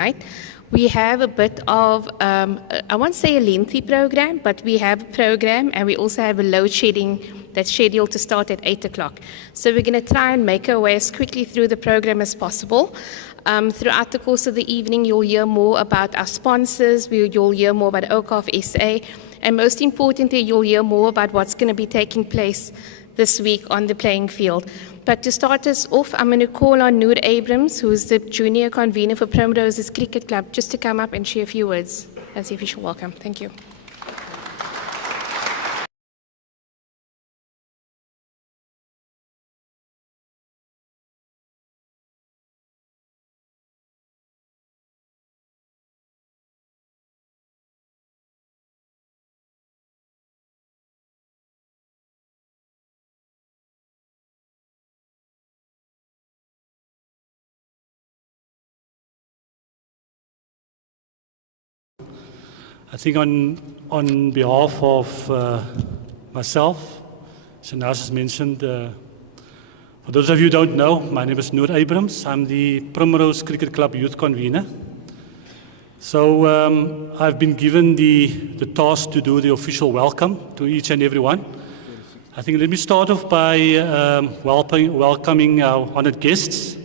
Right. We have a bit of, I won't say a lengthy program, but we have a program and we also have a load shedding that's scheduled to start at 8 o'clock. So we're going to try and make our way as quickly through the program as possible. Throughout the course of the evening, you'll hear more about our sponsors, you'll hear more about Awqaf SA, and most importantly, you'll hear more about what's going to be taking place this week on the playing field. But to start us off, I'm going to call on Noor Abrams, who's the junior convener for Primrose's Cricket Club, just to come up and share a few words as the official welcome. Thank you. I think on behalf of myself, Shanas has mentioned, for those of you who don't know, my name is Noor Abrams. I'm the Primrose Cricket Club Youth Convener. So I've been given the task to do the official welcome to each and every one. I think let me start off by welcoming our honored guests,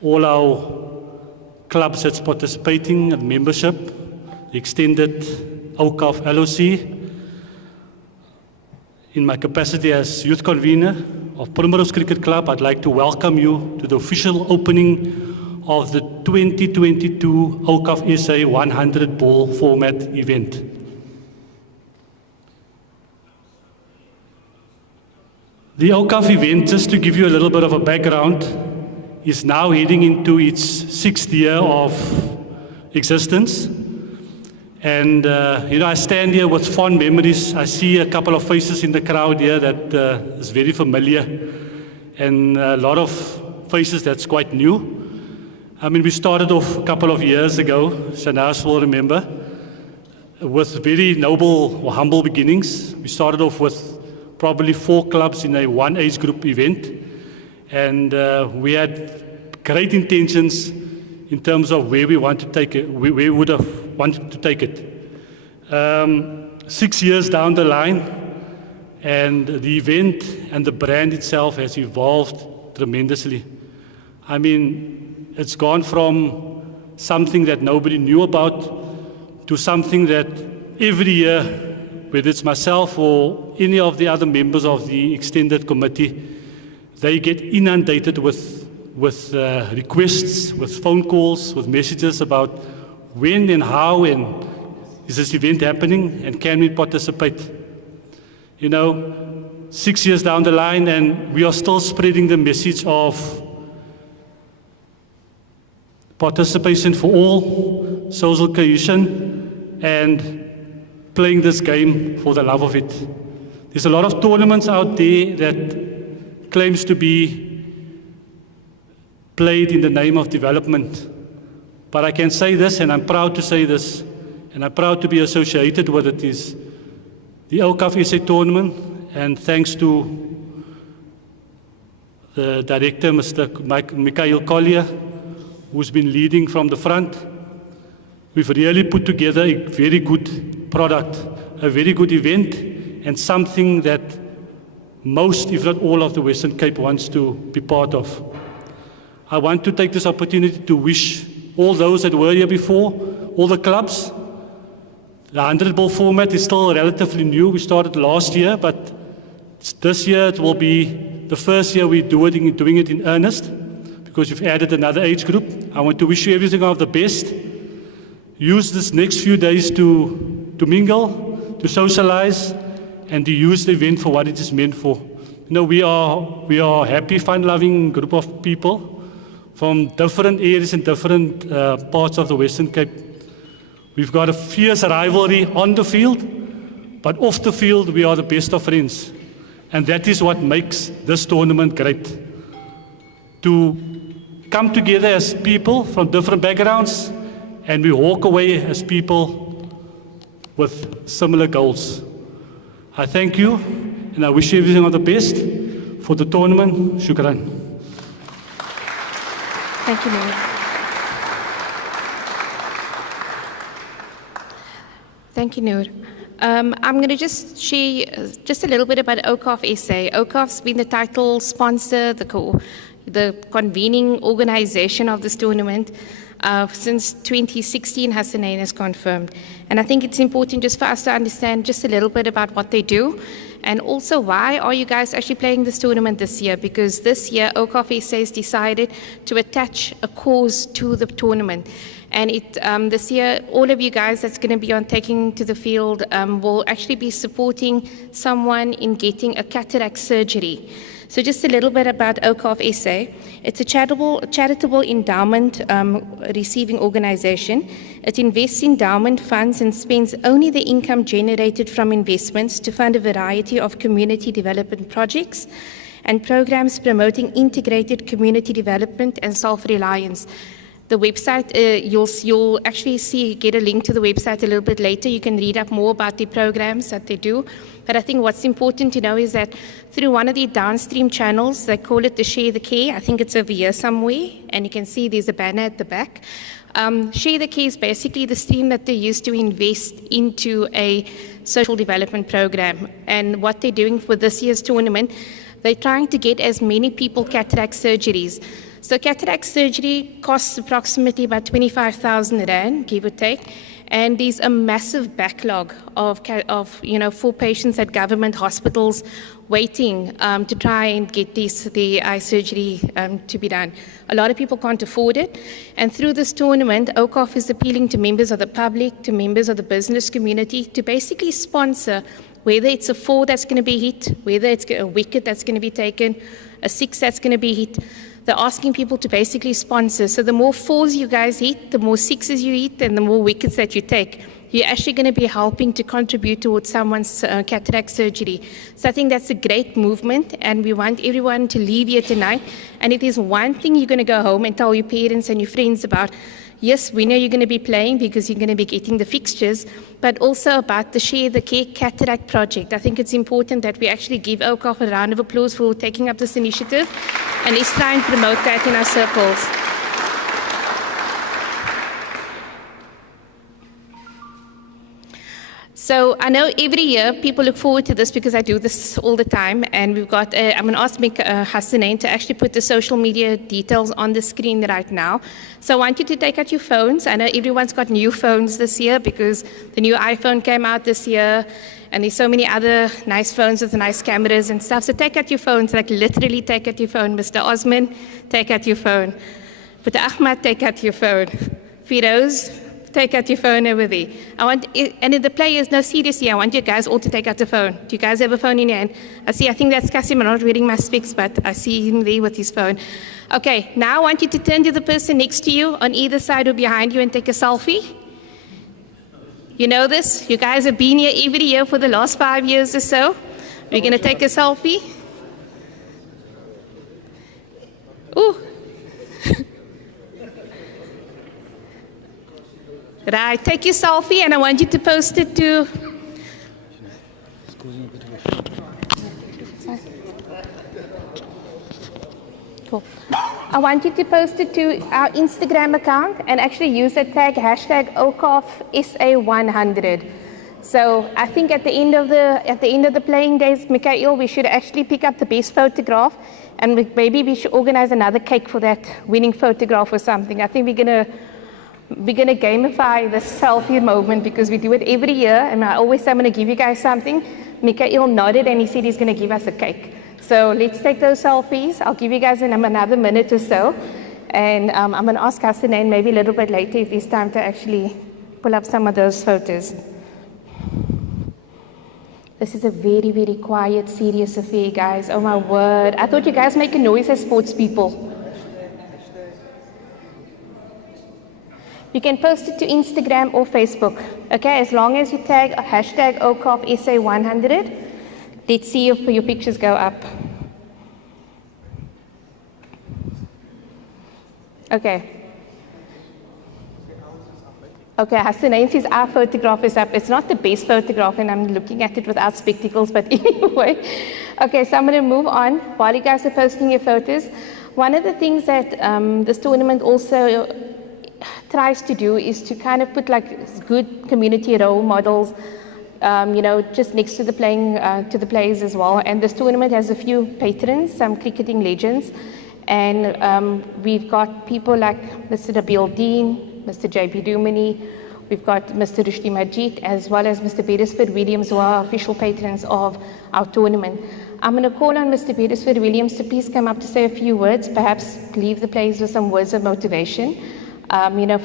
all our clubs that's participating and membership, the extended Awqaf LOC. In my capacity as youth convener of Primrose Cricket Club, I'd like to welcome you to the official opening of the 2022 Awqaf SA 100 ball format event. The Awqaf event, just to give you a little bit of a background, is now heading into its 6th year of existence. And, I stand here with fond memories. I see a couple of faces in the crowd here that is very familiar, and a lot of faces that's quite new. I mean, we started off a couple of years ago, Shanas will remember, with very noble or humble beginnings. We started off with probably 4 clubs in a one age group event, and we had great intentions in terms of where we want to take it, where we would have wanted to take it. 6 years down the line, and the event and the brand itself has evolved tremendously. I mean, it's gone from something that nobody knew about to something that every year, whether it's myself or any of the other members of the extended committee, they get inundated with requests, with phone calls, with messages about when and how and is this event happening and can we participate. 6 years down the line, and we are still spreading the message of participation for all, social cohesion, and playing this game for the love of it. There's a lot of tournaments out there that claims to be played in the name of development. But I can say this, and I'm proud to say this, and I'm proud to be associated with it, is the Awqaf SA tournament, and thanks to the director, Mr. Mikhail Collier, who's been leading from the front, we've really put together a very good product, a very good event, and something that most, if not all, of the Western Cape wants to be part of. I want to take this opportunity to wish all those that were here before, all the clubs. The 100 ball format is still relatively new. We started last year, but this year it will be the first year we're doing it in earnest, because we've added another age group. I want to wish you everything of the best. Use this next few days to mingle, to socialize, and to use the event for what it is meant for. We are happy, fun-loving group of people from different areas and different parts of the Western Cape. We've got a fierce rivalry on the field, but off the field we are the best of friends. And that is what makes this tournament great. To come together as people from different backgrounds, and we walk away as people with similar goals. I thank you, and I wish you everything of the best for the tournament. Shukran. Thank you, Mayor. Thank you, Noor. I'm going to just share just a little bit about Awqaf SA. Awqaf's been the title sponsor, the convening organization of this tournament since 2016, Hassanein has confirmed. And I think it's important just for us to understand just a little bit about what they do. And also, why are you guys actually playing this tournament this year? Because this year, Awqaf SA has decided to attach a cause to the tournament. And this year, all of you guys that's going to be on taking to the field will actually be supporting someone in getting a cataract surgery. So just a little bit about Awqaf SA. It's a charitable endowment receiving organization. It invests in endowment funds and spends only the income generated from investments to fund a variety of community development projects and programs promoting integrated community development and self-reliance. The website, you'll actually get a link to the website a little bit later. You can read up more about the programs that they do. But I think what's important to know is that through one of the downstream channels, they call it the Share the Care. I think it's over here somewhere, and you can see there's a banner at the back. Share the Care is basically the stream that they use to invest into a social development program. And what they're doing for this year's tournament, they're trying to get as many people cataract surgeries. So cataract surgery costs approximately about 25,000 Rand, give or take. And there's a massive backlog for patients at government hospitals waiting to try and get the eye surgery to be done. A lot of people can't afford it. And through this tournament, Awqaf is appealing to members of the public, to members of the business community, to basically sponsor, whether it's a 4 that's going to be hit, whether it's a wicket that's going to be taken, a 6 that's going to be hit. They're asking people to basically sponsor. So the more 4s you guys hit, the more 6s you hit, and the more wickets that you take, you're actually going to be helping to contribute towards someone's cataract surgery. So I think that's a great movement, and we want everyone to leave here tonight. And it is one thing you're going to go home and tell your parents and your friends about. Yes, we know you're going to be playing because you're going to be getting the fixtures, but also about the Share the Care Cataract project. I think it's important that we actually give Awqaf a round of applause for taking up this initiative, and let's try and promote that in our circles. So I know every year people look forward to this because I do this all the time, and we've got, I'm going to ask Hassanein to actually put the social media details on the screen right now. So I want you to take out your phones. I know everyone's got new phones this year because the new iPhone came out this year, and there's so many other nice phones with nice cameras and stuff. So take out your phones, like literally take out your phone. Mr. Osman, take out your phone. Mr. Ahmad, take out your phone. Firoz, take out your phone over there. And in the players, no, seriously, I want you guys all to take out the phone. Do you guys have a phone in your hand? I think that's Kasim. I'm not reading my specs, but I see him there with his phone. Okay, now I want you to turn to the person next to you on either side or behind you and take a selfie. You know this? You guys have been here every year for the last 5 years or so. We're going to take a selfie. Ooh. Right, take your selfie, and I want you to post it to... Cool. I want you to post it to our Instagram account and actually use the tag hashtag Awqaf SA100. So I think at the end of the playing days, Mikhail, we should actually pick up the best photograph, and maybe we should organize another cake for that winning photograph or something. I think we're gonna gamify the selfie moment because we do it every year, and I always say I'm gonna give you guys something. Mikhail nodded and he said he's gonna give us a cake. So let's take those selfies. I'll give you guys another minute or so, and I'm gonna ask Hassanein maybe a little bit later if there's time to actually pull up some of those photos. This is a very, very quiet, serious affair, guys. Oh my word. I thought you guys make a noise as sports people. You can post it to Instagram or Facebook, okay? As long as you tag hashtag Awqaf SA100. Let's see if your pictures go up. Okay. Okay, Hassanein says our photograph is up. It's not the best photograph, and I'm looking at it without spectacles, but anyway. Okay, so I'm going to move on while you guys are posting your photos. One of the things that this tournament also tries to do is to kind of put like good community role models, just next to the players as well. And this tournament has a few patrons, some cricketing legends, and we've got people like Mr. Nabil Dean, Mr. JP Dumini, we've got Mr. Rushdie Majid, as well as Mr. Beresford Williams, who are official patrons of our tournament. I'm going to call on Mr. Beresford Williams to please come up to say a few words, perhaps leave the players with some words of motivation,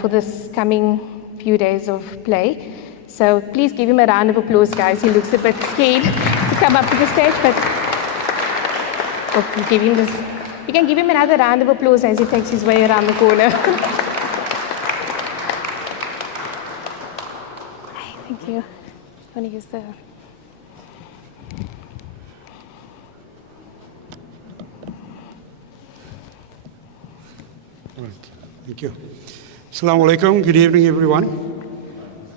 for this coming few days of play. So please give him a round of applause, guys. He looks a bit scared to come up to the stage, but you can give him another round of applause as he takes his way around the corner. Thank you. I want to use the... Thank you. Assalamu alaikum. Good evening, everyone.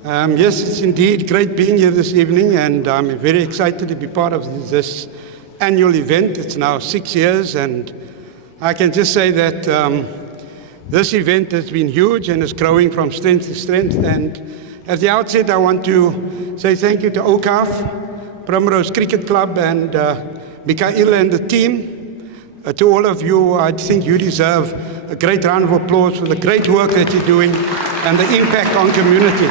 Yes, it's indeed great being here this evening, and I'm very excited to be part of this annual event. It's now 6 years, and I can just say that this event has been huge and is growing from strength to strength. And at the outset, I want to say thank you to Awqaf, Primrose Cricket Club, and Mikael and the team. To all of you, I think you deserve a great round of applause for the great work that you're doing and the impact on community.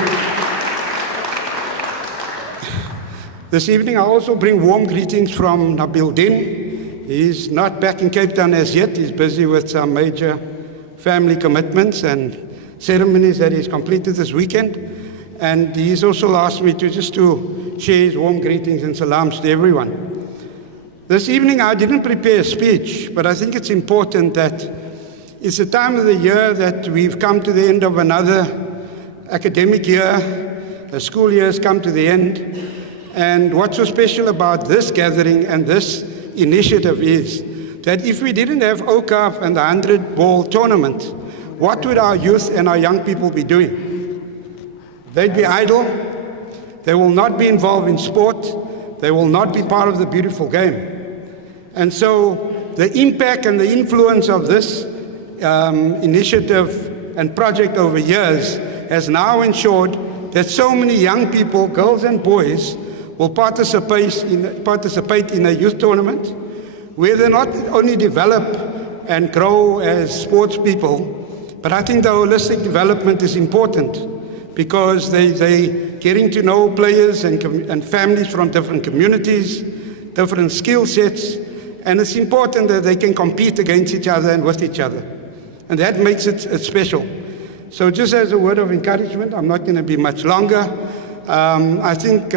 This evening, I also bring warm greetings from Nabil Din. He's not back in Cape Town as yet. He's busy with some major family commitments and ceremonies that he's completed this weekend. And he's also asked me to share his warm greetings and salams to everyone. This evening, I didn't prepare a speech, but I think it's important that it's the time of the year that we've come to the end of another academic year. The school year has come to the end. And what's so special about this gathering and this initiative is that if we didn't have Awqaf and the 100-ball tournament, what would our youth and our young people be doing? They'd be idle. They will not be involved in sport. They will not be part of the beautiful game. And so the impact and the influence of this initiative and project over years has now ensured that so many young people, girls and boys, will participate in a youth tournament where they not only develop and grow as sports people, but I think the holistic development is important because they getting to know players and families from different communities, different skill sets, and it's important that they can compete against each other and with each other. And that makes it special. So just as a word of encouragement, I'm not going to be much longer. I think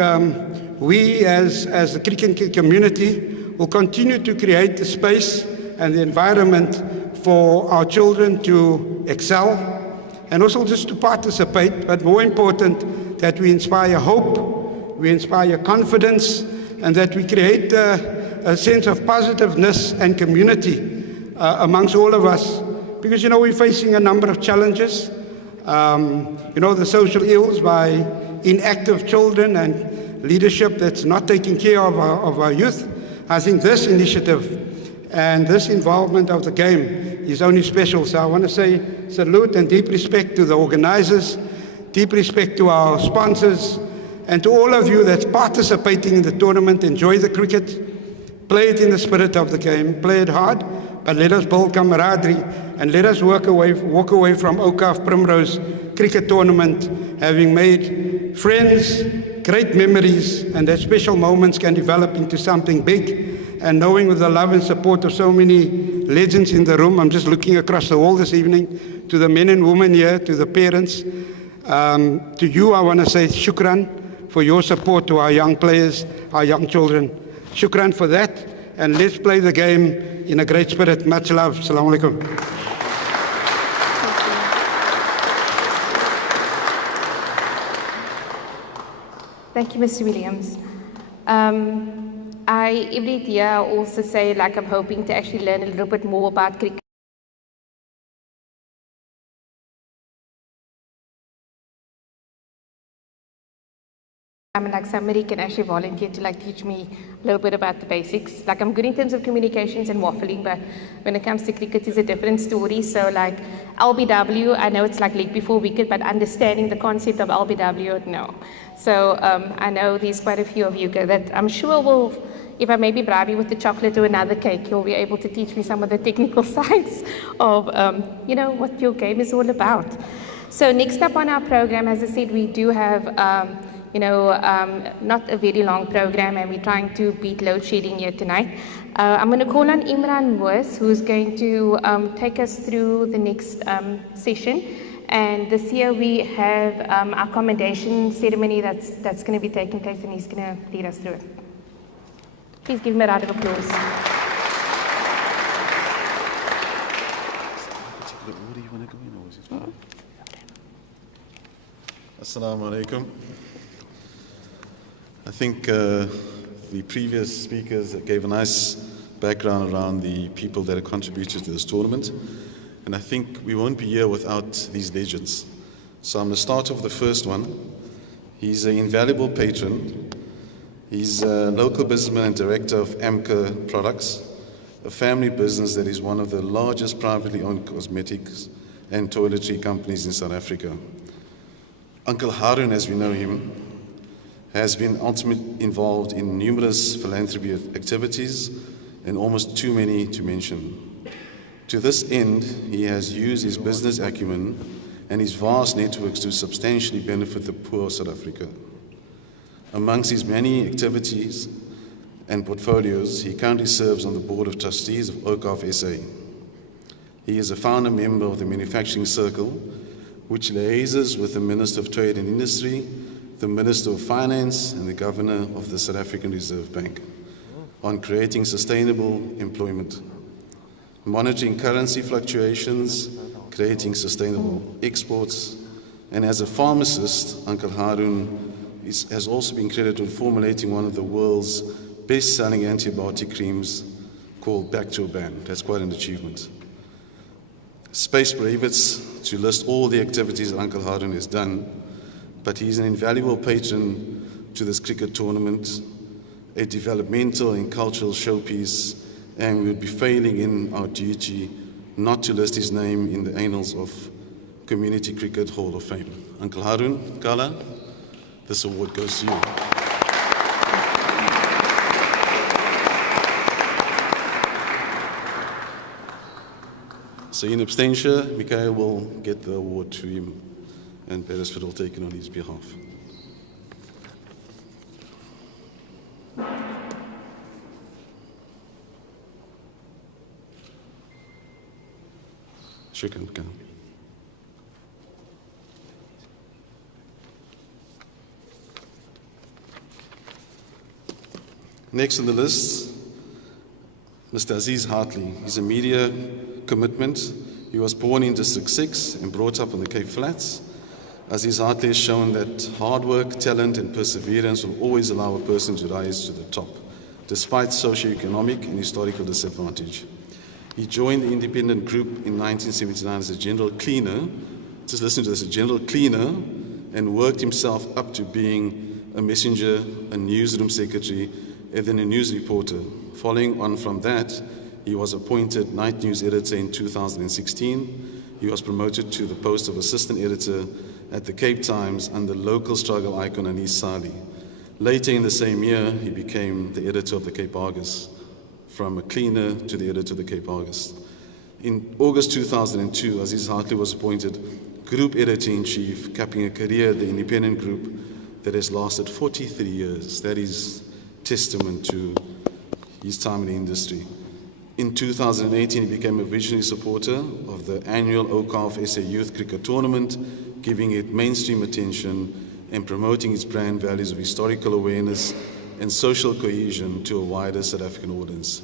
we as the cricket community will continue to create the space and the environment for our children to excel and also just to participate, but more important, that we inspire hope, we inspire confidence, and that we create a sense of positiveness and community amongst all of us. Because, we're facing a number of challenges. The social ills by inactive children and leadership that's not taking care of our youth. I think this initiative and this involvement of the game is only special. So I want to say salute and deep respect to the organizers, deep respect to our sponsors, and to all of you that's participating in the tournament. Enjoy the cricket, play it in the spirit of the game, play it hard, but let us build camaraderie and let us walk away from Awqaf Primrose Cricket Tournament having made friends, great memories, and that special moments can develop into something big. And knowing with the love and support of so many legends in the room, I'm just looking across the hall this evening to the men and women here, to the parents. To you, I want to say shukran for your support to our young players, our young children. Shukran for that, and let's play the game in a great spirit. Much love. Assalamu alaikum. Thank you, Mr. Williams. Every year I also say, I'm hoping to actually learn a little bit more about cricket. Like somebody can actually volunteer to like teach me a little bit about the basics. Like I'm good in terms of communications and waffling, but when it comes to cricket, it's a different story. So like LBW, I know it's like leg before wicket, but understanding the concept of LBW, no. So I know there's quite a few of you that I'm sure will, if I maybe bribe you with the chocolate or another cake, you'll be able to teach me some of the technical sides of, you know, what your game is all about. So next up on our program, as I said, we do have not a very long program, and we're trying to beat load shedding here tonight. I'm going to call on Imran Moos, who's going to take us through the next session. And this year we have our commendation ceremony that's going to be taking place, and he's going to lead us through it. Please give him a round of applause. Assalamu alaikum. I think the previous speakers gave a nice background around the people that have contributed to this tournament, and I think we won't be here without these legends. So I'm going to start off with the first one. He's an invaluable patron. He's a local businessman and director of Amka Products, a family business that is one of the largest privately owned cosmetics and toiletry companies in South Africa. Uncle Harun, as we know him, has been ultimately involved in numerous philanthropy activities, and almost too many to mention. To this end, he has used his business acumen and his vast networks to substantially benefit the poor of South Africa. Amongst his many activities and portfolios, he currently serves on the Board of Trustees of Awqaf SA. He is a founder member of the Manufacturing Circle, which liaises with the Minister of Trade and Industry, the Minister of Finance, and the Governor of the South African Reserve Bank on creating sustainable employment, monitoring currency fluctuations, creating sustainable exports, and as a pharmacist, Uncle Harun has also been credited with formulating one of the world's best-selling antibiotic creams called Bactroban. That's quite an achievement. Space prohibits to list all the activities that Uncle Harun has done, but he's an invaluable patron to this cricket tournament, a developmental and cultural showpiece, and we would be failing in our duty not to list his name in the annals of Community Cricket Hall of Fame. Uncle Harun, Kala, this award goes to you. So in absentia, Mikhail will get the award to him, and Beresford will take it on his behalf. Shukran, Mikhail. Next on the list, Mr. Aziz Hartley. He's a media commitment. He was born in District 6 and brought up on the Cape Flats. Aziz Hartley has shown that hard work, talent, and perseverance will always allow a person to rise to the top, despite socioeconomic and historical disadvantage. He joined the independent group in 1979 as a general cleaner, just listen to this, a general cleaner, and worked himself up to being a messenger, a newsroom secretary, and then a news reporter. Following on from that, he was appointed night news editor in 2016. He was promoted to the post of assistant editor at the Cape Times under local struggle icon Anis Sali. Later in the same year, he became the editor of the Cape Argus, from a cleaner to the editor of the Cape Argus. In August 2002, Aziz Hartley was appointed group editor-in-chief, capping a career at the independent group that has lasted 43 years. That is testament to his time in the industry. In 2018, he became a visionary supporter of the annual Awqaf SA Youth Cricket Tournament, giving it mainstream attention and promoting its brand values of historical awareness and social cohesion to a wider South African audience.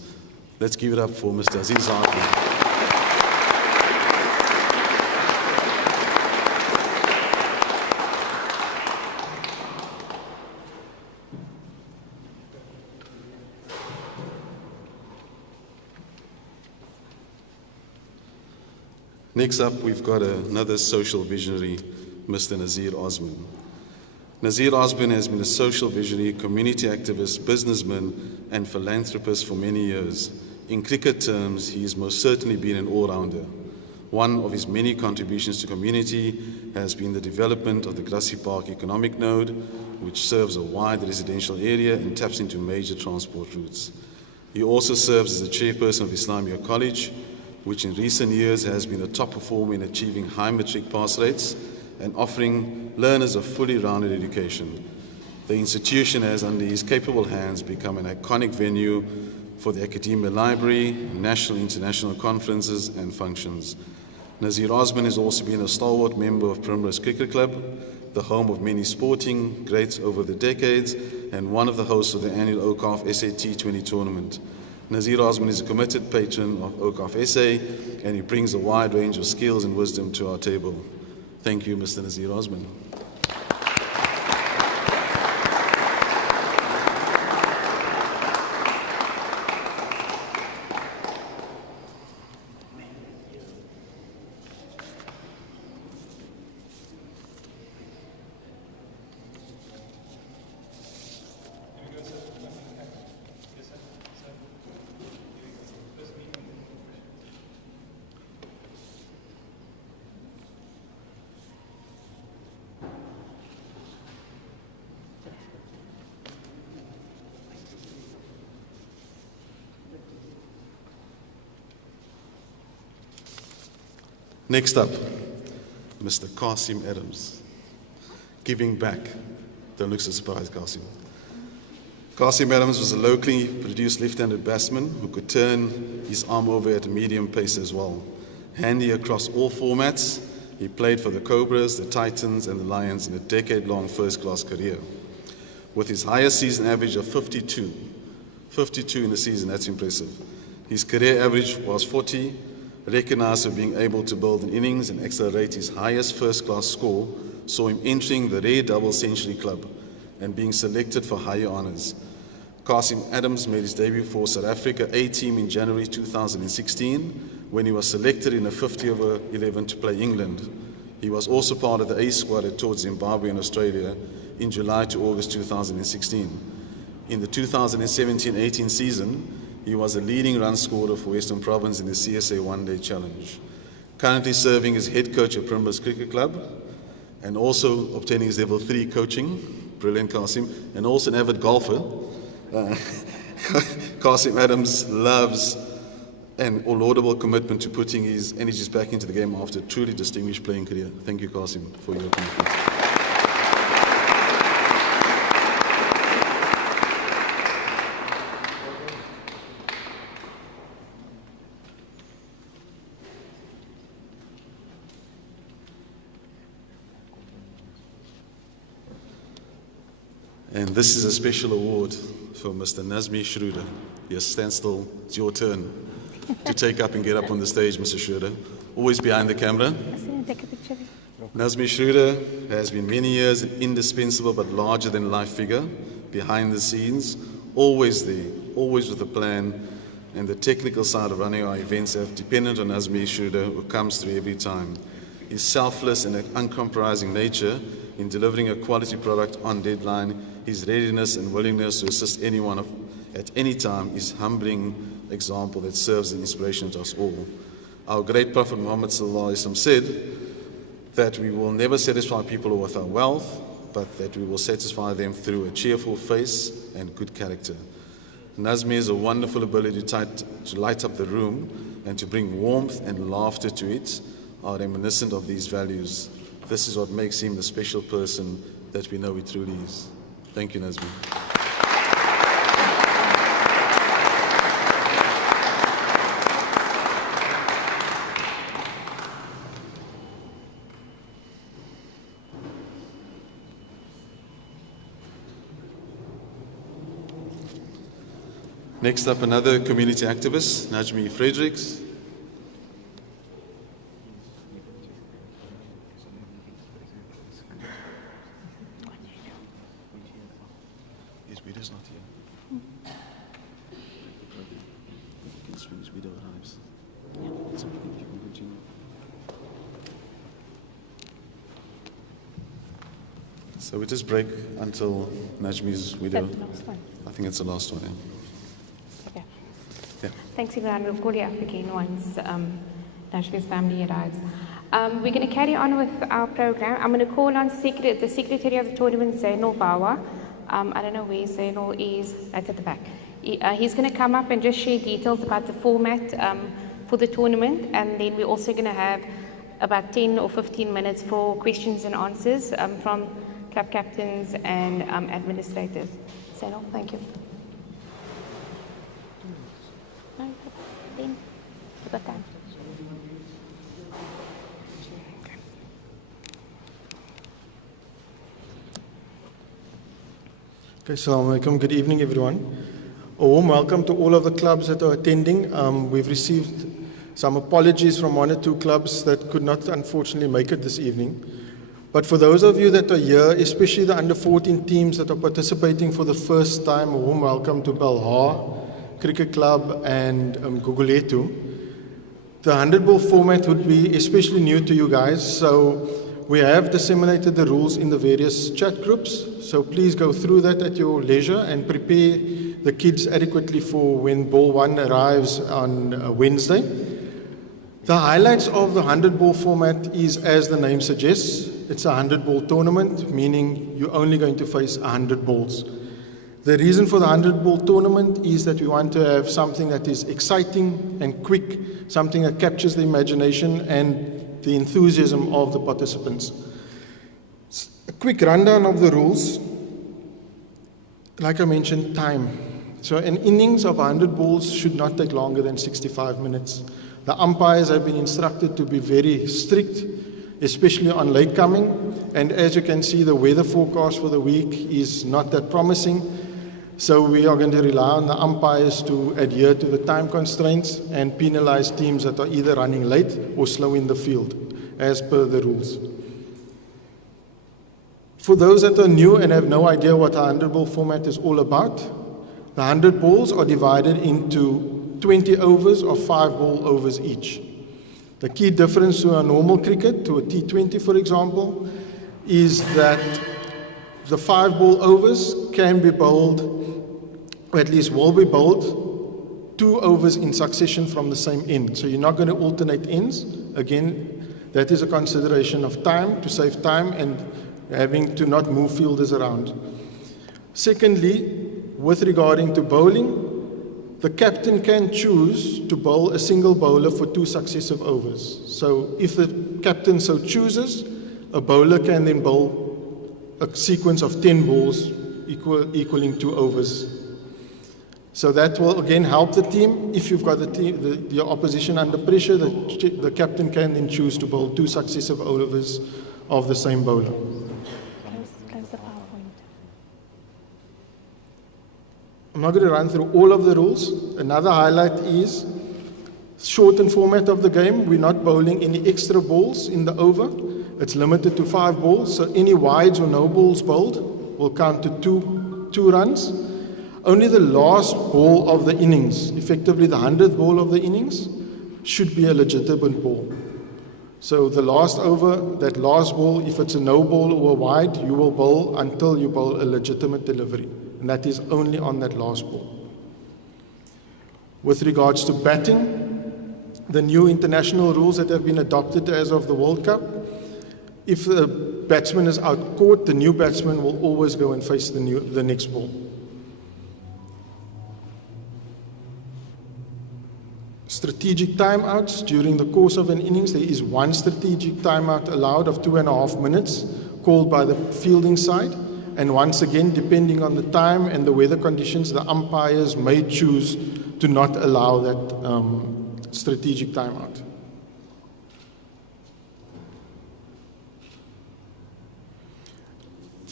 Let's give it up for Mr. Aziz Hartley. Next up, we've got another social visionary, Mr. Nazir Osman. Nazir Osborne has been a social visionary, community activist, businessman, and philanthropist for many years. In cricket terms, he has most certainly been an all-rounder. One of his many contributions to community has been the development of the Grassy Park economic node, which serves a wide residential area and taps into major transport routes. He also serves as the chairperson of Islamia College, which in recent years has been a top performer in achieving high matric pass rates and offering learners a fully rounded education. The institution has, under his capable hands, become an iconic venue for the academia library, national and international conferences and functions. Nazir Osborne has also been a stalwart member of Primrose Cricket Club, the home of many sporting greats over the decades, and one of the hosts of the annual Awqaf SA T20 tournament. Nazir Osborne is a committed patron of Awqaf SA, and he brings a wide range of skills and wisdom to our table. Thank you, Mr. Nazir Osborne. Next up, Mr. Qasim Adams, giving back. Don't look so surprised, Qasim. Qasim Adams was a locally produced left-handed batsman who could turn his arm over at a medium pace as well. Handy across all formats, he played for the Cobras, the Titans and the Lions in a decade-long first-class career. With his highest season average of 52 in the season, that's impressive. His career average was 40, recognized for being able to build an innings and accelerate his highest first-class score, saw him entering the rare double-century club and being selected for higher honours. Qasim Adams made his debut for South Africa A team in January 2016 when he was selected in a 50/11 to play England. He was also part of the A squad that toured Zimbabwe and Australia in July to August 2016. In the 2017-18 season, he was a leading run scorer for Western Province in the CSA One-Day Challenge. Currently serving as head coach at Primrose Cricket Club and also obtaining his level 3 coaching. Brilliant, Qasim. And also an avid golfer. Qasim Adams loves and a laudable commitment to putting his energies back into the game after a truly distinguished playing career. Thank you, Qasim, for your commitment. And this is a special award for Mr. Nazmi Schroeder. Yes, stand still. It's your turn to take up and get up on the stage, Mr. Schroeder. Always behind the camera. Nazmi Schroeder has been many years an indispensable but larger than life figure behind the scenes, always there, always with a plan, and the technical side of running our events have depended on Nazmi Schroeder, who comes through every time. His selfless and uncompromising nature in delivering a quality product on deadline, his readiness and willingness to assist anyone at any time is humbling example that serves as an inspiration to us all. Our great Prophet Muhammad said that we will never satisfy people with our wealth, but that we will satisfy them through a cheerful face and good character. Nazmi has a wonderful ability to light up the room and to bring warmth and laughter to it, are reminiscent of these values. This is what makes him the special person that we know he truly is. Thank you, Nazmi. Next up, another community activist, Najmi Fredericks. So we just break until Najmi's video. Is that the last one? I think it's the last one. Okay. Yeah. Thanks, everyone. We'll call you up again once Najmi's family arrives. We're going to carry on with our program. I'm going to call on the secretary of the tournament, Zainul Bawa. I don't know where Zainul is, at the back. He's going to come up and just share details about the format for the tournament, and then we're also going to have about 10 or 15 minutes for questions and answers from club captains and administrators. Zainul, thank you. You've got time. Okay, Assalamu alaikum. Good evening, everyone. A warm welcome to all of the clubs that are attending. We've received some apologies from one or two clubs that could not, unfortunately, make it this evening. But for those of you that are here, especially the under-14 teams that are participating for the first time, a warm welcome to Belhar Cricket Club and Guguletu. The 100-ball format would be especially new to you guys, so we have disseminated the rules in the various chat groups, so please go through that at your leisure and prepare the kids adequately for when ball 1 arrives on Wednesday. The highlights of the 100-ball format is, as the name suggests, it's a 100-ball tournament, meaning you're only going to face 100 balls. The reason for the 100-ball tournament is that we want to have something that is exciting and quick, something that captures the imagination and the enthusiasm of the participants. A quick rundown of the rules. Like I mentioned, time. So an innings of 100 balls should not take longer than 65 minutes. The umpires have been instructed to be very strict, especially on late coming. And as you can see, the weather forecast for the week is not that promising. So we are going to rely on the umpires to adhere to the time constraints and penalize teams that are either running late or slow in the field, as per the rules. For those that are new and have no idea what a 100-ball format is all about, the 100 balls are divided into 20 overs or 5-ball overs each. The key difference to a normal cricket, to a T20 for example, is that the 5-ball overs can be bowled, or at least will be bowled, 2 overs in succession from the same end. So you're not going to alternate ends. Again, that is a consideration of time, to save time and having to not move fielders around. Secondly, with regarding to bowling, the captain can choose to bowl a single bowler for 2 successive overs. So if the captain so chooses, a bowler can then bowl a sequence of 10 balls equaling 2 overs. So that will again help the team. If you've got your opposition under pressure, the captain can then choose to bowl 2 successive overs of the same bowler. Close the PowerPoint. I'm not going to run through all of the rules. Another highlight is shortened format of the game. We're not bowling any extra balls in the over. It's limited to 5 balls, so any wides or no balls bowled will count to two runs. Only the last ball of the innings, effectively the 100th ball of the innings, should be a legitimate ball. So the last over, that last ball, if it's a no ball or a wide, you will bowl until you bowl a legitimate delivery. And that is only on that last ball. With regards to batting, the new international rules that have been adopted as of the World Cup, if the batsman is out caught, the new batsman will always go and face the next ball. Strategic timeouts during the course of an innings. There is 1 strategic timeout allowed of 2.5 minutes called by the fielding side. And once again, depending on the time and the weather conditions, the umpires may choose to not allow that strategic timeout.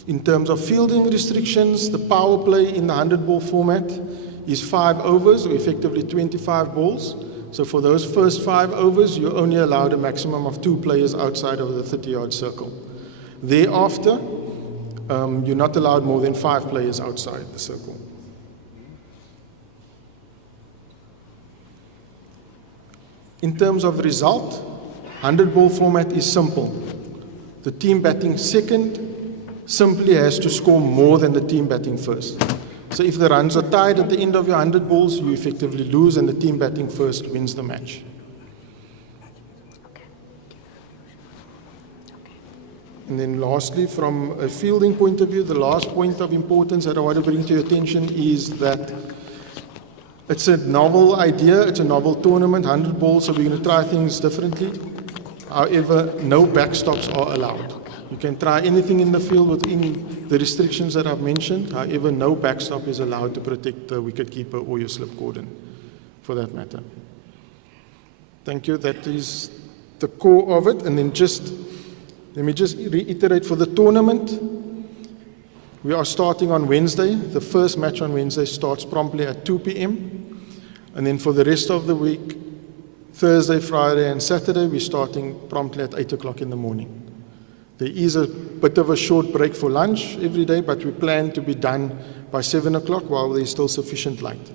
In terms of fielding restrictions, the power play in the 100-ball format is 5 overs, or effectively 25 balls. So for those first 5 overs, you're only allowed a maximum of 2 players outside of the 30-yard circle. Thereafter, you're not allowed more than 5 players outside the circle. In terms of result, 100-ball format is simple. The team batting second simply has to score more than the team batting first. So if the runs are tied at the end of your 100 balls, you effectively lose, and the team batting first wins the match. And then lastly, from a fielding point of view, the last point of importance that I want to bring to your attention is that it's a novel idea, it's a novel tournament, 100 balls, so we're going to try things differently. However, no backstops are allowed. You can try anything in the field within the restrictions that I've mentioned. However, no backstop is allowed to protect the wicketkeeper or your slip cordon, for that matter. Thank you. That is the core of it. And then let me just reiterate for the tournament. We are starting on Wednesday. The first match on Wednesday starts promptly at 2 p.m. And then for the rest of the week, Thursday, Friday, and Saturday, we're starting promptly at 8 o'clock in the morning. There is a bit of a short break for lunch every day, but we plan to be done by 7 o'clock while there is still sufficient light.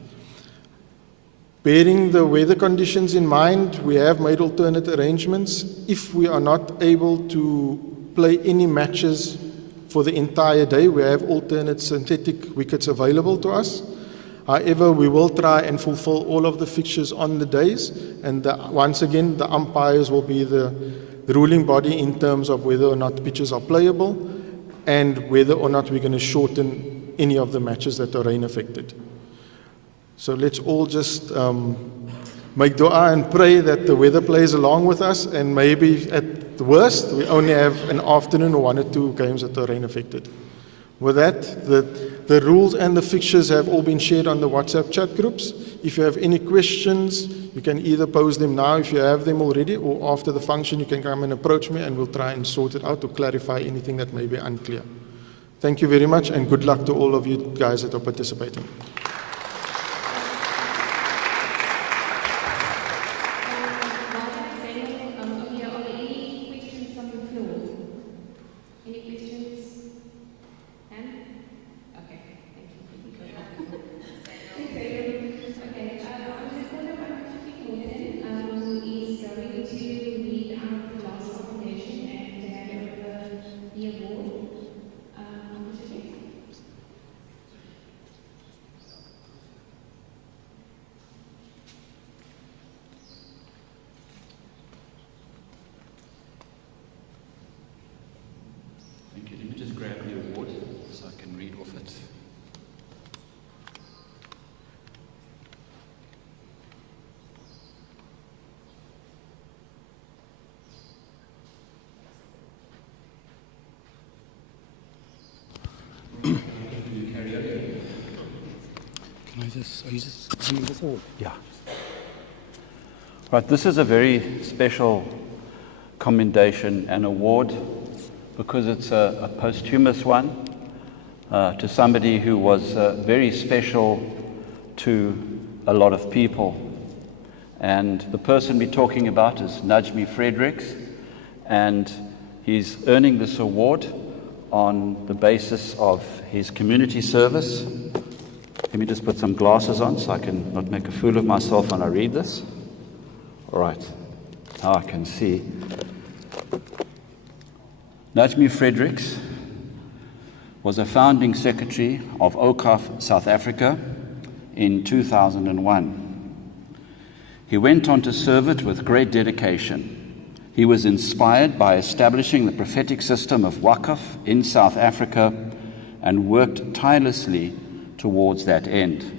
Bearing the weather conditions in mind, we have made alternate arrangements. If we are not able to play any matches for the entire day, we have alternate synthetic wickets available to us. However, we will try and fulfill all of the fixtures on the days, and once again, the umpires will be the ruling body in terms of whether or not pitches are playable and whether or not we're going to shorten any of the matches that are rain affected. So let's all just make dua and pray that the weather plays along with us, and maybe at the worst we only have an afternoon or 1 or 2 games that are rain affected. With that, the rules and the fixtures have all been shared on the WhatsApp chat groups. If you have any questions, you can either pose them now if you have them already, or after the function you can come and approach me and we'll try and sort it out to clarify anything that may be unclear. Thank you very much, and good luck to all of you guys that are participating. Yeah. Right, this is a very special commendation and award because it's a posthumous one to somebody who was very special to a lot of people. And the person we're talking about is Najmi Fredericks, and he's earning this award on the basis of his community service. Let me just put some glasses on so I can not make a fool of myself when I read this. All right, now I can see. Najmi Fredericks was a founding secretary of Awqaf South Africa in 2001. He went on to serve it with great dedication. He was inspired by establishing the prophetic system of Awqaf in South Africa and worked tirelessly towards that end.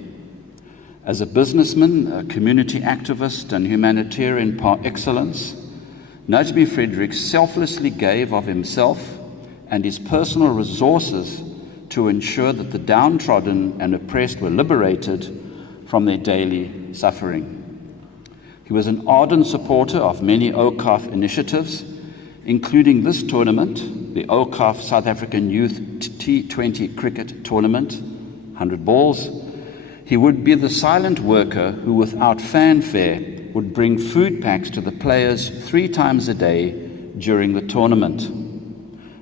As a businessman, a community activist, and humanitarian par excellence, Najmi Fredericks selflessly gave of himself and his personal resources to ensure that the downtrodden and oppressed were liberated from their daily suffering. He was an ardent supporter of many Awqaf initiatives, including this tournament, the Awqaf South African Youth T20 Cricket Tournament, 100 balls. He would be the silent worker who, without fanfare, would bring food packs to the players 3 times a day during the tournament.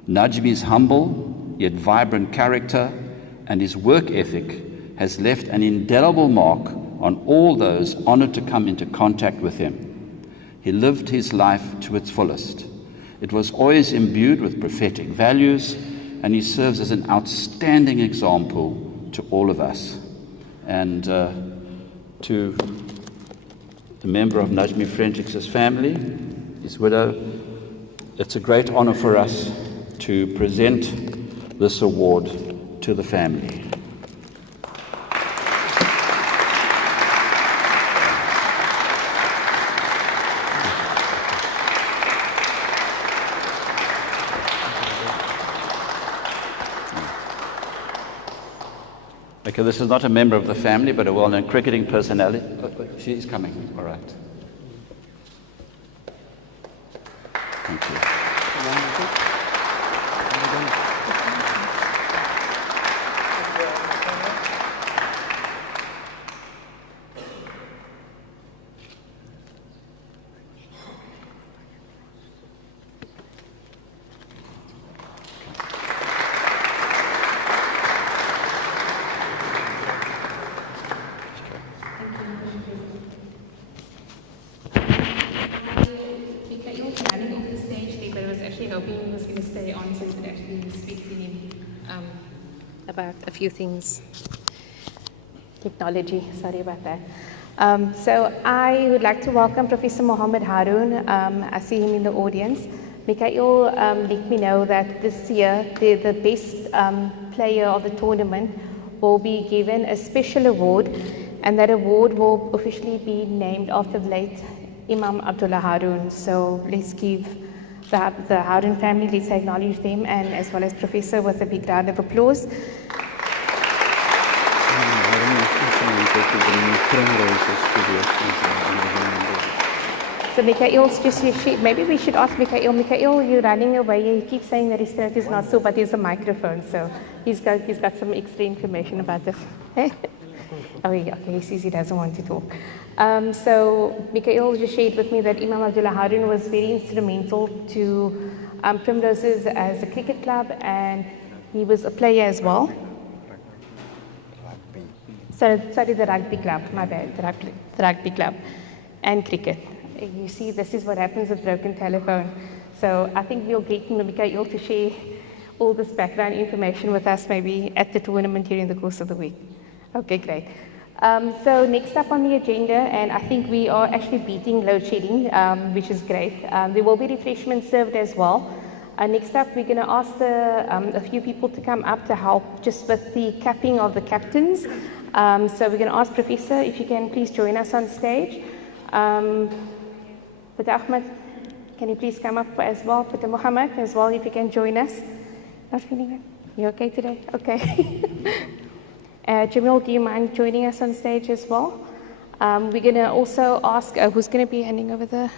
Najmi's humble yet vibrant character and his work ethic has left an indelible mark on all those honored to come into contact with him. He lived his life to its fullest. It was always imbued with prophetic values and he serves as an outstanding example to all of us. And to the member of Najmi Fredericks' family, his widow, it's a great honor for us to present this award to the family. Okay, this is not a member of the family, but a well-known cricketing personality. She's coming, all right. Thank you. About a few things. Technology, sorry about that. So I would like to welcome Professor Mohammed Haroon. I see him in the audience. Mikhail let me know that this year the best player of the tournament will be given a special award, and that award will officially be named after the late Imam Abdullah Haroon. So let's give the Haroon family, let's acknowledge them, and as well as Professor with a big round of applause. So Mikhail's just maybe we should ask Mikhail. Mikhail, you're running away. He keeps saying that his throat is not sore, but there's a microphone, so he's got some extra information about this. Oh, yeah, okay, he says he doesn't want to talk. So Mikhail just shared with me that Imam Abdullah Haroon was very instrumental to Primroses as a cricket club, and he was a player as well. Sorry, the rugby club, my bad, the rugby club and cricket. You see, this is what happens with broken telephone. So I think we'll get Mikhail to share all this background information with us maybe at the tournament during the course of the week. Okay, great. So next up on the agenda, and I think we are actually beating load shedding, which is great. There will be refreshments served as well. Next up, we're going to ask a few people to come up to help just with the capping of the captains. So we're going to ask Professor if you can please join us on stage. But Ahmed, can you please come up as well? But Muhammad as well, if you can join us. Not feeling good? You okay today? Okay. Jamil, do you mind joining us on stage as well? We're going to also ask who's going to be handing over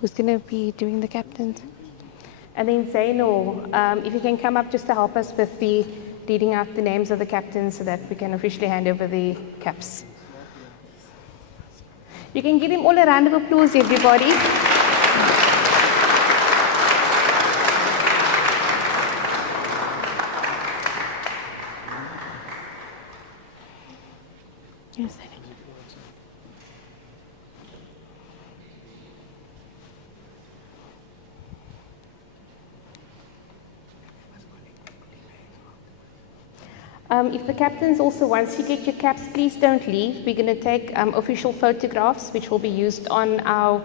who's going to be doing the captains? And then Zainul, if you can come up just to help us with the reading out the names of the captains so that we can officially hand over the caps. You can give him all a round of applause, everybody. Yes, if the captains also, once you get your caps, please don't leave. We're going to take official photographs, which will be used on our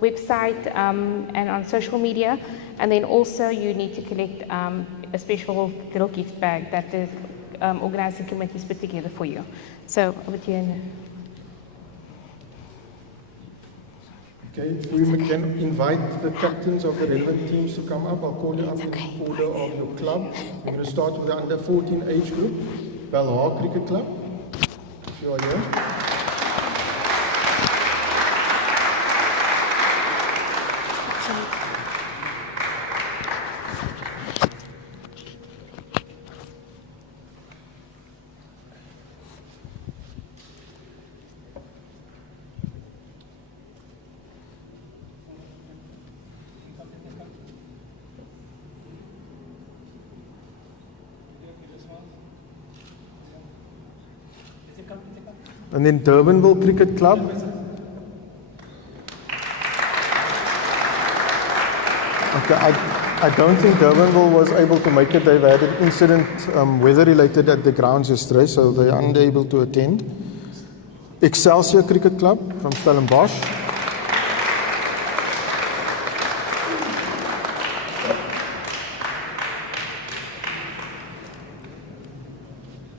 website and on social media. And then also you need to collect a special little gift bag that the organizing committees put together for you. So over to you. Okay, if we can invite the captains of the relevant teams to come up. I'll call you up in order of your club. We're going to start with the under 14 age group, Belhar Cricket Club. If you are here. And then Durbanville Cricket Club. Okay, I don't think Durbanville was able to make it. They've had an incident weather-related at the grounds yesterday, so they're unable to attend. Excelsior Cricket Club from Stellenbosch.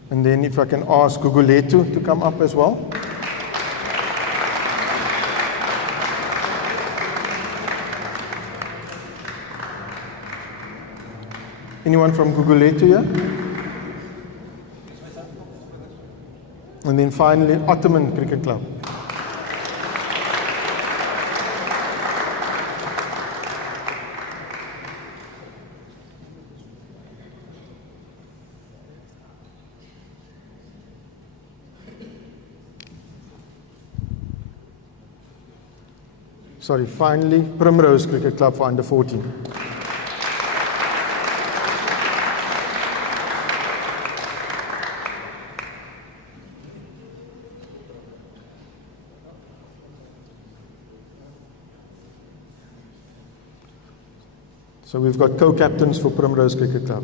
And then if I can ask Gugulethu to come up as well. Anyone from Gugulethu here? And then finally, Ottoman Cricket Club. Sorry, finally, Primrose Cricket Club for under 14. So we've got co-captains for Primrose Cricket Club.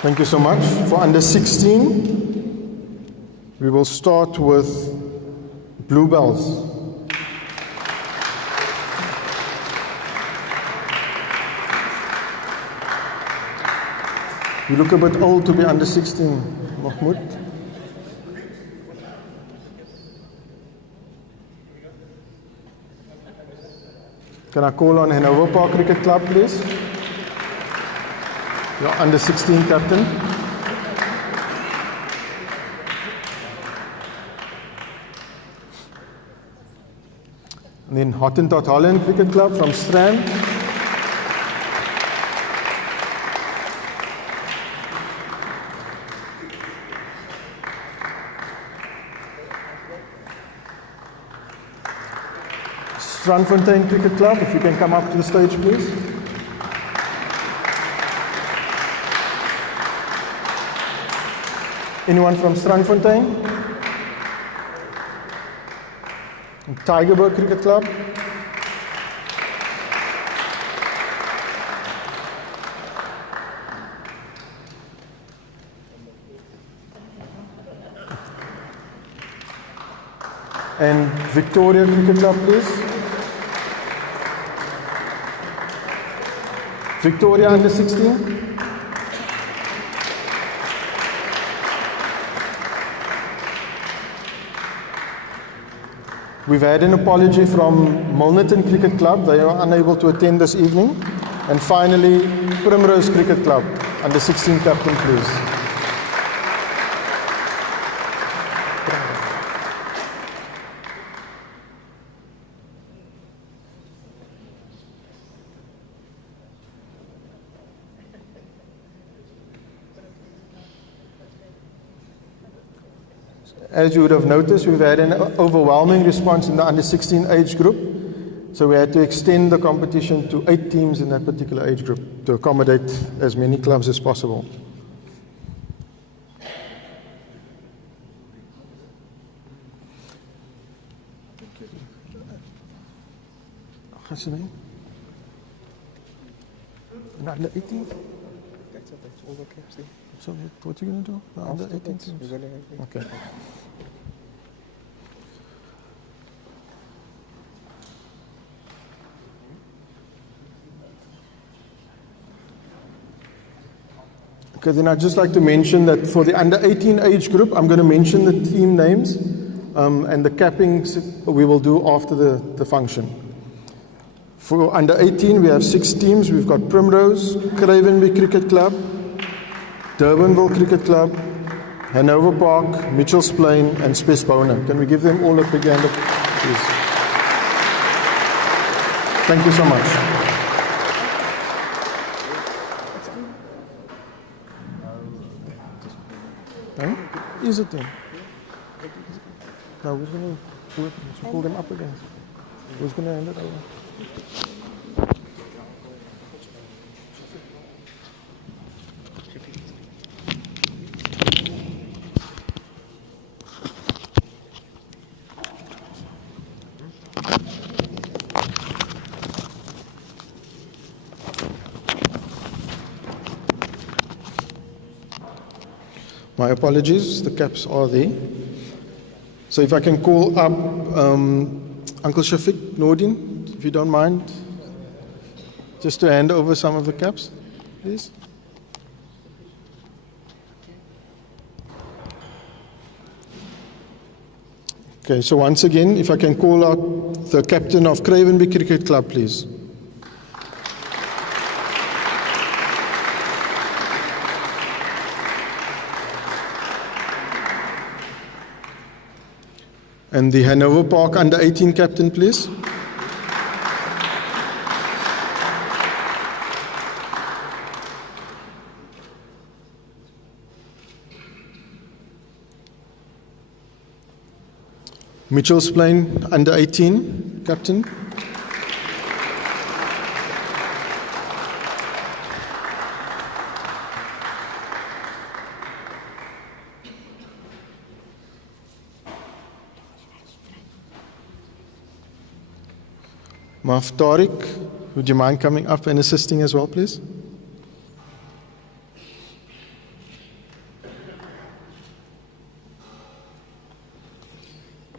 Thank you so much. For under 16, we will start with Bluebells. You look a bit old to be under 16, Mahmoud. Can I call on Hanover Park Cricket Club, please? Your under 16 captain. And then Hottentot Holland Cricket Club from Strand. Strandfontein Cricket Club, if you can come up to the stage, please. Anyone from Strandfontein? Tigerberg Cricket Club. And Victoria Cricket Club, please. Victoria under 16. We've had an apology from Milnerton Cricket Club. They are unable to attend this evening. And finally, Primrose Cricket Club, under 16 captain, please. As you would have noticed, we've had an overwhelming response in the under 16 age group. So we had to extend the competition to 8 teams in that particular age group to accommodate as many clubs as possible. What's the name? Under 18? So what are you going to do? Under 18 teams? Okay. Okay, then I'd just like to mention that for the under 18 age group, I'm going to mention the team names and the cappings we will do after the function. For under 18, we have 6 teams. We've got Primrose, Cravenby Cricket Club, Durbanville Cricket Club, Hanover Park, Mitchells Plain, and Spesbona. Can we give them all a big hand of please? Thank you so much. Is it then? Now who's going to do it? Let's pull them up again. Who's going to hand it over? My apologies, the caps are there. So if I can call up Uncle Shafiq Nordin, if you don't mind, just to hand over some of the caps, please. Okay, so once again, if I can call out the captain of Cravenby Cricket Club, please. And the Hanover Park under 18 captain, please. Mitchell's Plain under 18 captain. Maf Tariq, would you mind coming up and assisting as well, please?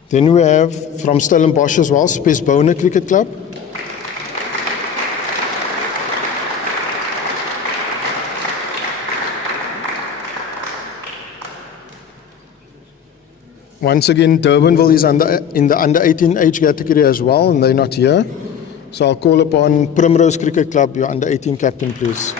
Then we have from Stellenbosch as well, Spesbona Cricket Club. Once again, Durbanville is in the under 18 age category as well, and they're not here. So I'll call upon Primrose Cricket Club, your under 18 captain, please.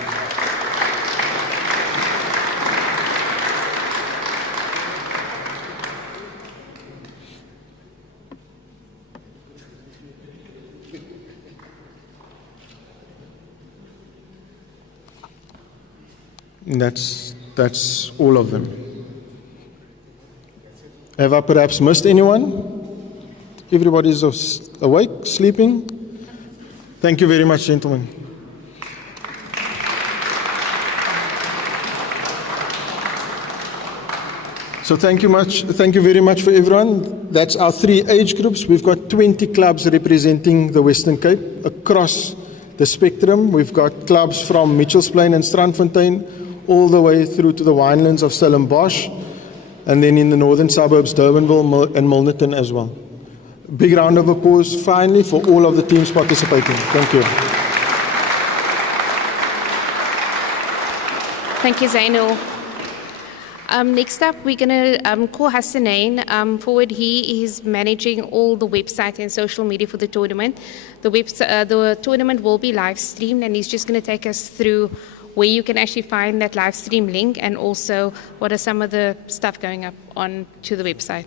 And that's all of them. Have I perhaps missed anyone? Everybody's awake, sleeping? Thank you very much, gentlemen. So thank you very much for everyone. That's our 3 age groups. We've got 20 clubs representing the Western Cape across the spectrum. We've got clubs from Mitchells Plain and Strandfontein all the way through to the winelands of Stellenbosch, and then in the northern suburbs, Durbanville and Milnerton as well. Big round of applause finally for all of the teams participating. Thank you. Thank you, Zainul. Next up, we're going to call Hassanain forward. He is managing all the website and social media for the tournament. The tournament will be live streamed, and he's just going to take us through where you can actually find that live stream link, and also what are some of the stuff going up on to the website.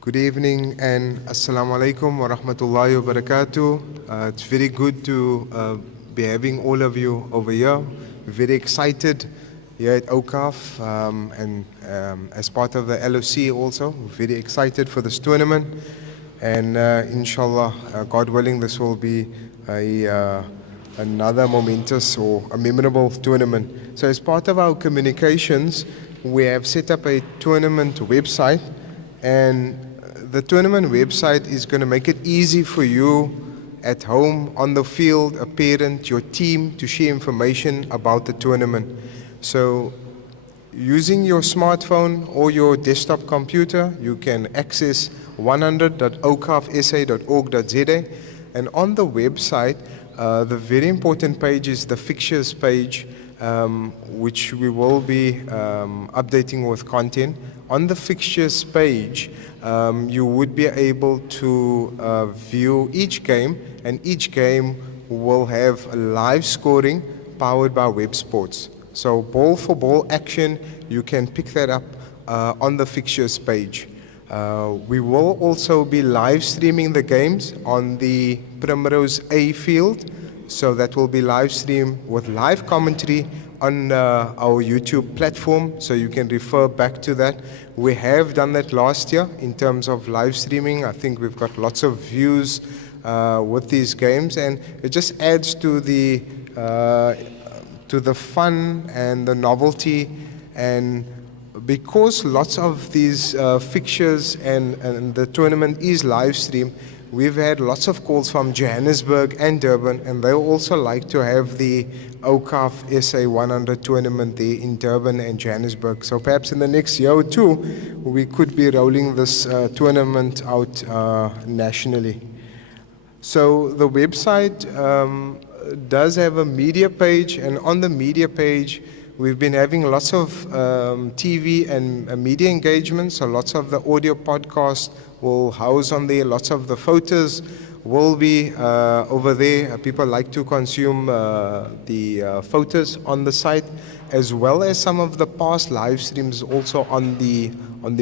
Good evening and assalamu alaikum wa rahmatullahi wa barakatuh. It's very good to be having all of you over here. Very excited here at Awqaf and as part of the LOC also. Very excited for this tournament, and inshallah, God willing, this will be another momentous or a memorable tournament. So as part of our communications, we have set up a tournament website, and the tournament website is going to make it easy for you at home, on the field, a parent, your team, to share information about the tournament. So using your smartphone or your desktop computer, you can access 100.awqafsa.org.za, and on the website, the very important page is the fixtures page, which we will be updating with content. On the fixtures page, you would be able to view each game, and each game will have a live scoring powered by Web Sports. So ball for ball action, you can pick that up on the fixtures page. We will also be live streaming the games on the Primrose A field, so that will be live streamed with live commentary on our YouTube platform, so you can refer back to that. We have done that last year in terms of live streaming. I think we've got lots of views with these games, and it just adds to the fun and the novelty. And because lots of these fixtures and the tournament is live streamed, We've had lots of calls from Johannesburg and Durban, and they also like to have the Awqaf SA 100 tournament there in Durban and Johannesburg. So perhaps in the next year or two, we could be rolling this tournament out nationally. So the website does have a media page, and on the media page, we've been having lots of TV and media engagements, so lots of the audio podcast will house on there, lots of the photos will be over there. People like to consume the photos on the site, as well as some of the past live streams also on the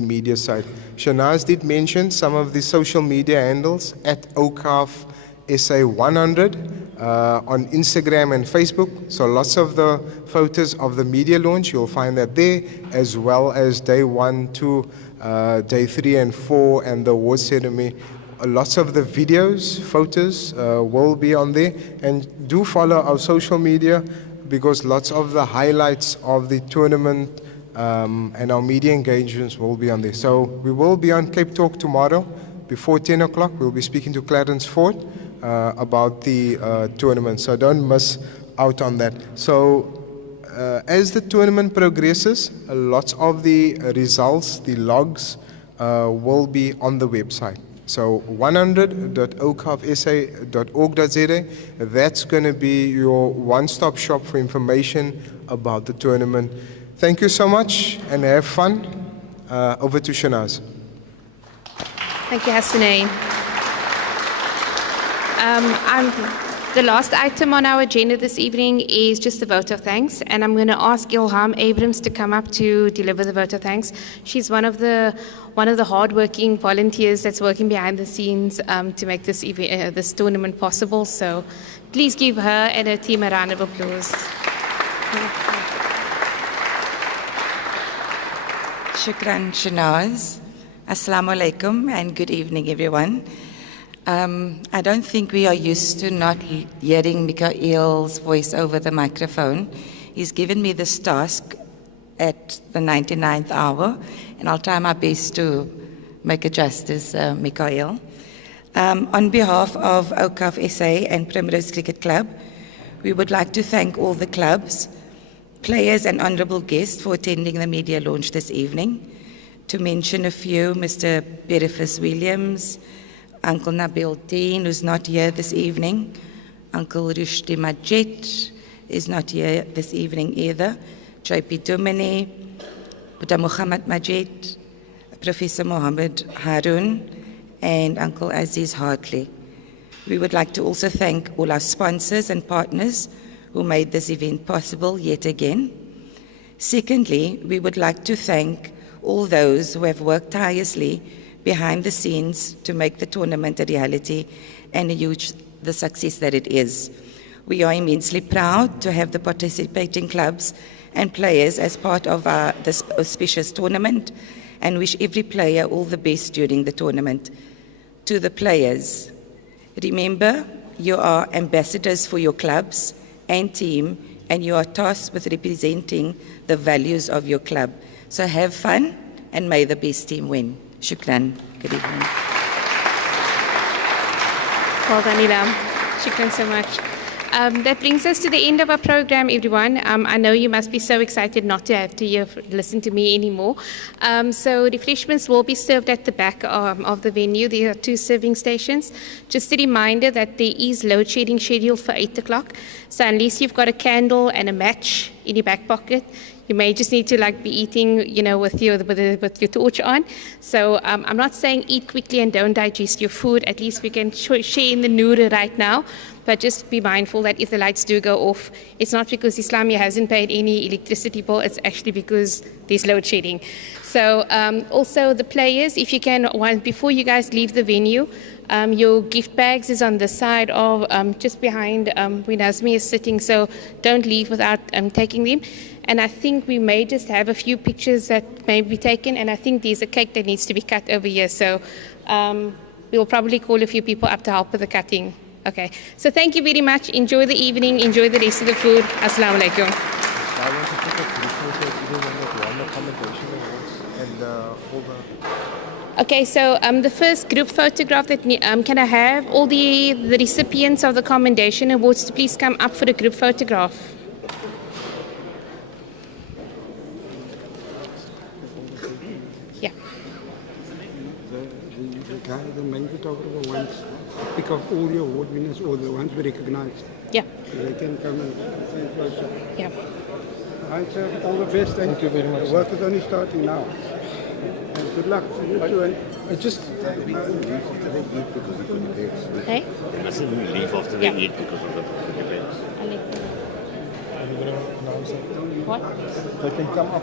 media side. Shanaz did mention some of the social media handles at Awqaf SA 100 on Instagram and Facebook. So lots of the photos of the media launch, you'll find that there, as well as day 1 to day 3 and 4 and the award ceremony. Lots of the videos, photos will be on there. And do follow our social media, because lots of the highlights of the tournament and our media engagements will be on there. So we will be on Cape Talk tomorrow before 10 o'clock. We'll be speaking to Clarence Ford about the tournament. So don't miss out on that. So as the tournament progresses, lots of the results, the logs, will be on the website. So 100.awqafsa.org.za, that's going to be your one-stop shop for information about the tournament. Thank you so much and have fun. Over to Shanaz. Thank you, Hassanay. The last item on our agenda this evening is just the vote of thanks, and I'm going to ask Ilham Abrams to come up to deliver the vote of thanks. She's one of the hardworking volunteers that's working behind the scenes to make this this tournament possible. So please give her and her team a round of applause. Shukran, Shanaz. Assalamu alaikum and good evening, everyone. I don't think we are used to not hearing Mikael's voice over the microphone. He's given me this task at the 99th hour, and I'll try my best to make it justice, Mikael. On behalf of Awqaf SA and Primrose Cricket Club, we would like to thank all the clubs, players and honourable guests for attending the media launch this evening. To mention a few, Mr. Berifus Williams, Uncle Nabil Deen, who's not here this evening. Uncle Rushdie Majid is not here this evening either. JP Dumini, Buddha Muhammad Majid, Professor Mohammed Harun, and Uncle Aziz Hartley. We would like to also thank all our sponsors and partners who made this event possible yet again. Secondly, we would like to thank all those who have worked tirelessly behind the scenes to make the tournament a reality and the success that it is. We are immensely proud to have the participating clubs and players as part of this auspicious tournament, and wish every player all the best during the tournament. To the players, remember, you are ambassadors for your clubs and team, and you are tasked with representing the values of your club. So have fun, and may the best team win. Shukran. Good evening. Well done, Ilham. Shukran so much. That brings us to the end of our program, everyone. I know you must be so excited not to have to listen to me anymore. So refreshments will be served at the back of the venue. There are 2 serving stations. Just a reminder that there is load shedding scheduled for 8 o'clock. So unless you've got a candle and a match in your back pocket, you may just need to be eating, with your torch on. So I'm not saying eat quickly and don't digest your food. At least we can share in the noor right now. But just be mindful that if the lights do go off, it's not because Islamia hasn't paid any electricity bill. It's actually because there's load shedding. So also the players, if you can, before you guys leave the venue, your gift bags is on the side of, just behind where Nazmi is sitting. So don't leave without taking them. And I think we may just have a few pictures that may be taken. And I think there's a cake that needs to be cut over here. So we'll probably call a few people up to help with the cutting. Okay. So thank you very much. Enjoy the evening. Enjoy the rest of the food. Assalamu alaikum. I want to take a picture of even when they won the commendation awards and Okay, so the first group photograph that can I have all the recipients of the Commendation Awards to please come up for the group photograph? Yeah. The guy, the main photographer wants to pick up all the award winners or the ones we recognize. Yeah. So they can come and stand closer. Yeah. All right, sir. All the best. Thank you very much. The work is only starting now. And good luck. I just Hey? I said we leave after they eat because of the debates. I'll let you know. Are you going to announce it? What? They can come up.